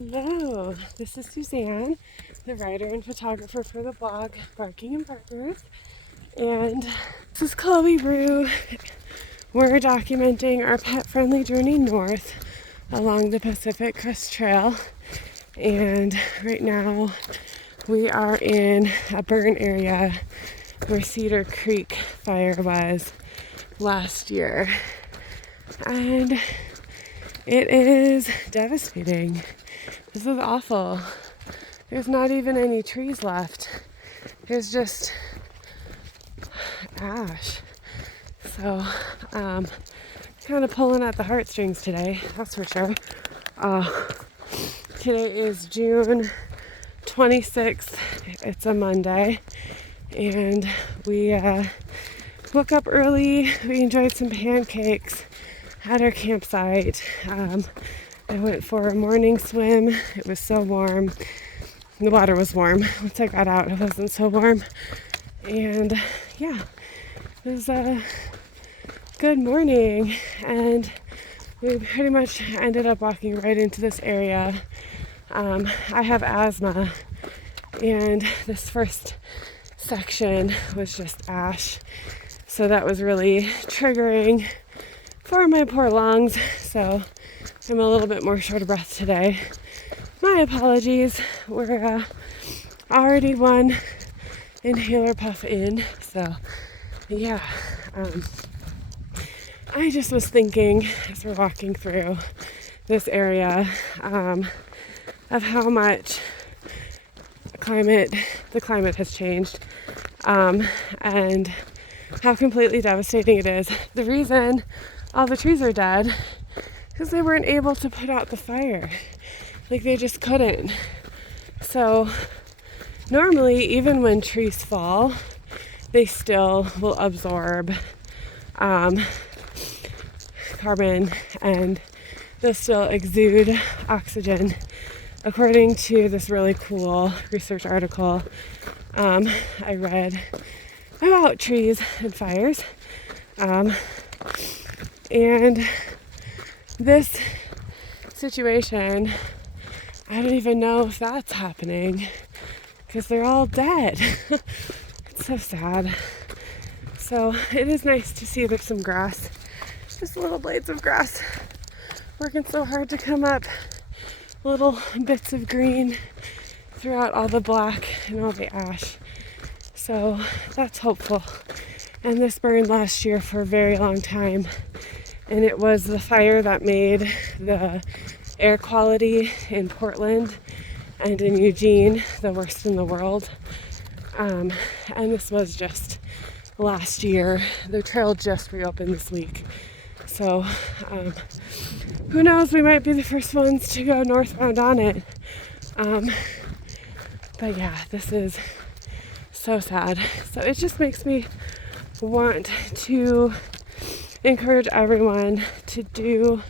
Hello, this is Suzanne, the writer and photographer for the blog Barking and Partners, and this is Chloe Rue. We're documenting our pet-friendly journey north along the Pacific Crest Trail, and right now we are in a burn area where Cedar Creek Fire was last year, and it is devastating. This is awful. There's not even any trees left. There's just ash. So, kind of pulling at the heartstrings today, that's for sure. Today is June 26th. It's a Monday. And we woke up early. We enjoyed some pancakes at our campsite. I went for a morning swim. It was so warm. The water was warm. Once I got out, it wasn't so warm. And yeah, it was a good morning. And we pretty much ended up walking right into this area. I have asthma, and this first section was just ash. So that was really triggering for my poor lungs. So I'm a little bit more short of breath today. My apologies. We're already one inhaler puff in. So yeah, I just was thinking as we're walking through this area of how much the climate has changed, and how completely devastating it is. The reason all the trees are dead because they weren't able to put out the fire. Like, they just couldn't. So normally, even when trees fall, they still will absorb carbon, and they'll still exude oxygen, according to this really cool research article I read about trees and fires. And this situation, I don't even know if that's happening because they're all dead. It's so sad. So it is nice to see there's some grass, just little blades of grass working so hard to come up, little bits of green throughout all the black and all the ash. So that's hopeful. And this burned last year for a very long time. And it was the fire that made the air quality in Portland and in Eugene the worst in the world. And this was just last year. The trail just reopened this week. So who knows, we might be the first ones to go northbound on it. But yeah, this is so sad. So it just makes me want to encourage everyone to do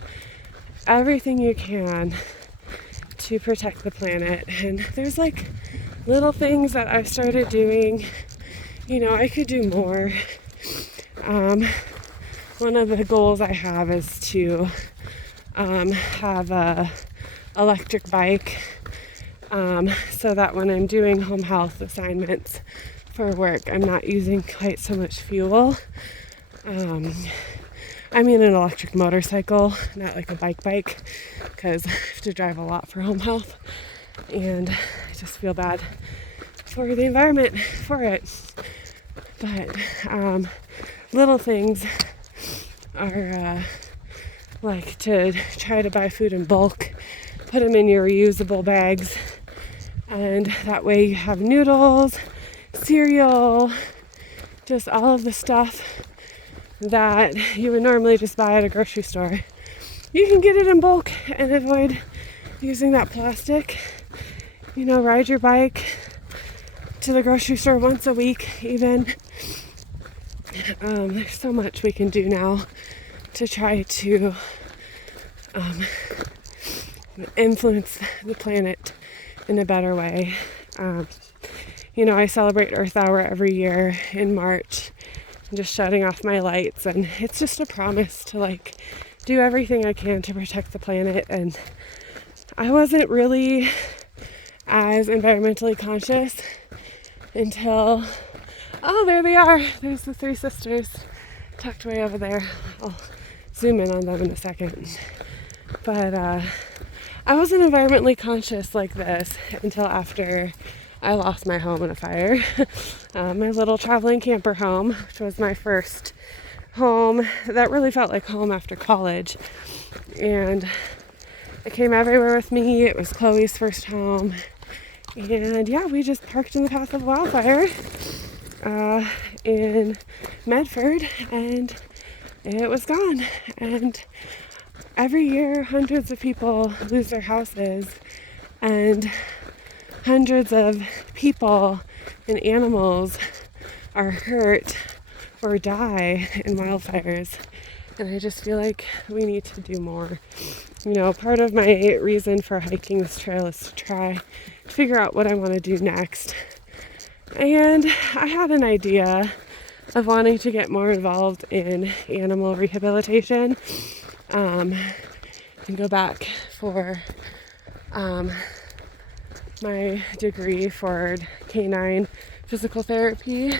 everything you can to protect the planet. And there's like little things that I've started doing. You know, I could do more. One of the goals I have is to have a electric bike, so that when I'm doing home health assignments for work, I'm not using quite so much fuel. I mean an electric motorcycle, not like a bike, because I have to drive a lot for home health, and I just feel bad for the environment for it. But little things are like to try to buy food in bulk, put them in your reusable bags, and that way you have noodles, cereal, just all of the stuff that you would normally just buy at a grocery store. You can get it in bulk and avoid using that plastic. You know, ride your bike to the grocery store once a week even. There's so much we can do now to try to influence the planet in a better way. You know, I celebrate Earth Hour every year in March. I'm just shutting off my lights, and it's just a promise to like do everything I can to protect the planet. And I wasn't really as environmentally conscious until, oh, there they are. There's the three sisters tucked way over there. I'll zoom in on them in a second. But I wasn't environmentally conscious like this until after I lost my home in a fire. My little traveling camper home, which was my first home that really felt like home after college. And it came everywhere with me. It was Chloe's first home. And yeah, we just parked in the path of wildfire in Medford, and it was gone. And every year, hundreds of people lose their houses, and hundreds of people and animals are hurt or die in wildfires. And I just feel like we need to do more. You know, part of my reason for hiking this trail is to try to figure out what I want to do next. And I had an idea of wanting to get more involved in animal rehabilitation and go back for my degree for canine physical therapy.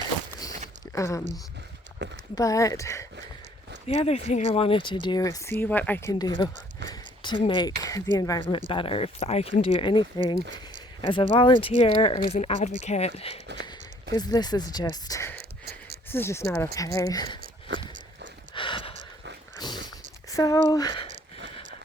But the other thing I wanted to do is see what I can do to make the environment better. If I can do anything as a volunteer or as an advocate, because this is just not okay. So,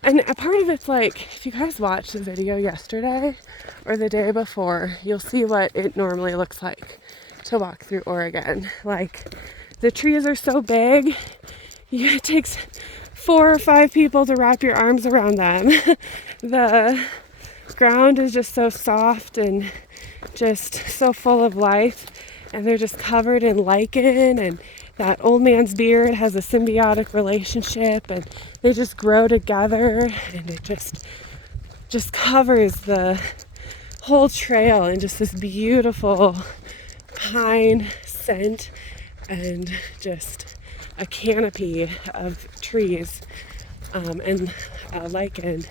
and a part of it's like, if you guys watched the video yesterday or the day before, you'll see what it normally looks like to walk through Oregon. Like, the trees are so big, it takes 4 or 5 people to wrap your arms around them. The ground is just so soft and just so full of life, and they're just covered in lichen, and that old man's beard has a symbiotic relationship, and they just grow together, and it just covers the whole trail in just this beautiful pine scent and just a canopy of trees and lichen.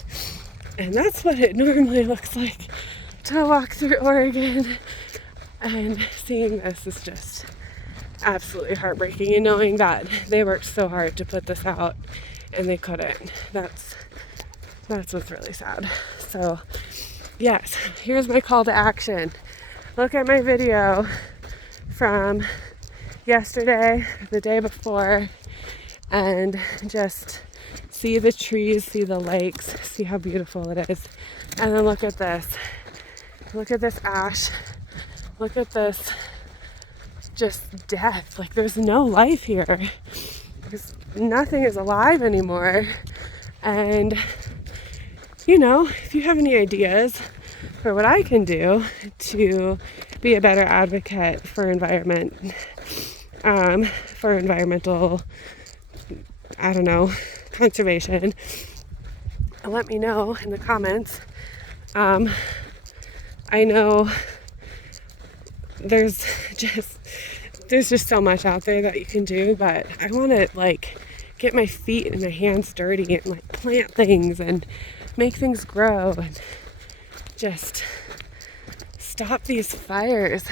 And that's what it normally looks like to walk through Oregon. And seeing this is just absolutely heartbreaking, and knowing that they worked so hard to put this out and they couldn't. That's what's really sad. So yes, here's my call to action. Look at my video from yesterday, the day before, and just see the trees, see the lakes, see how beautiful it is. And then look at this. Look at this ash. Look at this just death. Like, there's no life here. Nothing is alive anymore. And, you know, if you have any ideas for what I can do to be a better advocate for for environmental, conservation, let me know in the comments. I know there's just so much out there that you can do, but I want to get my feet and my hands dirty and plant things and make things grow and just stop these fires.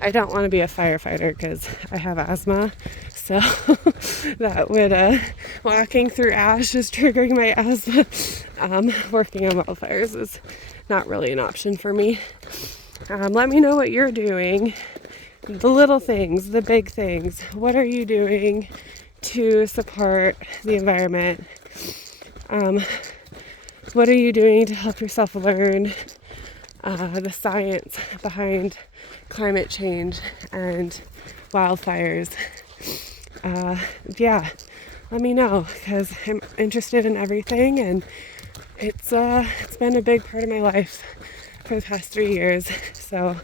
I don't want to be a firefighter because I have asthma, so that would walking through ash is triggering my asthma. Working on wildfires is not really an option for me. Let me know what you're doing. The little things, the big things. What are you doing to support the environment? What are you doing to help yourself learn the science behind climate change and wildfires? Let me know, because I'm interested in everything, and it's been a big part of my life for the past 3 years. So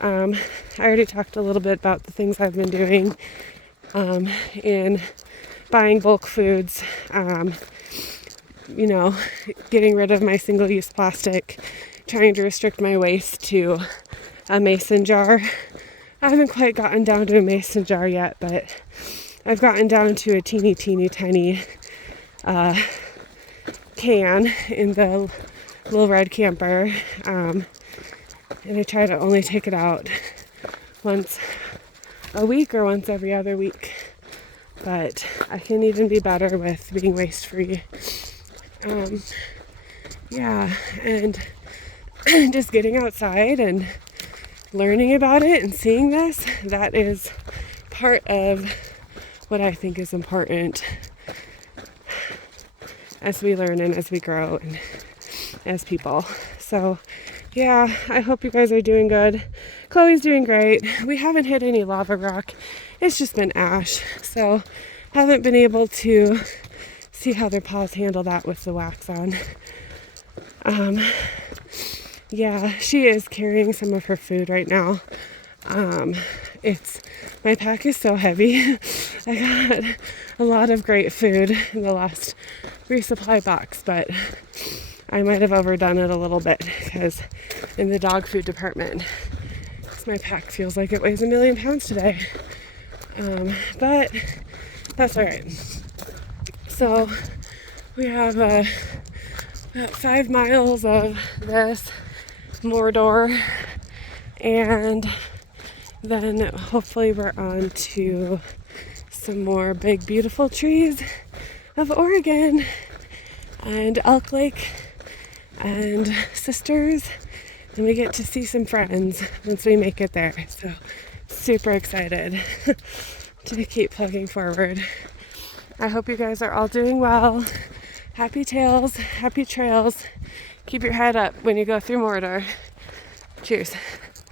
I already talked a little bit about the things I've been doing in buying bulk foods, getting rid of my single-use plastic, trying to restrict my waste to a mason jar. I haven't quite gotten down to a mason jar yet, but I've gotten down to a teeny tiny can in the little red camper. And I try to only take it out once a week or once every other week. But I can even be better with being waste free. Yeah, and just getting outside and learning about it and seeing this, that is part of what I think is important as we learn and as we grow and as people. So yeah, I hope you guys are doing good. Chloe's doing great. We haven't hit any lava rock. It's just been ash. So haven't been able to see how their paws handle that with the wax on. Yeah, she is carrying some of her food right now. My pack is so heavy. I got a lot of great food in the last resupply box, but I might have overdone it a little bit because in the dog food department, my pack feels like it weighs 1,000,000 pounds today. But that's all right. So we have about 5 miles of this Mordor, and then hopefully we're on to some more big beautiful trees of Oregon and Elk Lake and Sisters, and we get to see some friends once we make it there. So super excited to keep plugging forward. I hope you guys are all doing well. Happy tails, happy trails. Keep your head up when you go through Mordor. Cheers.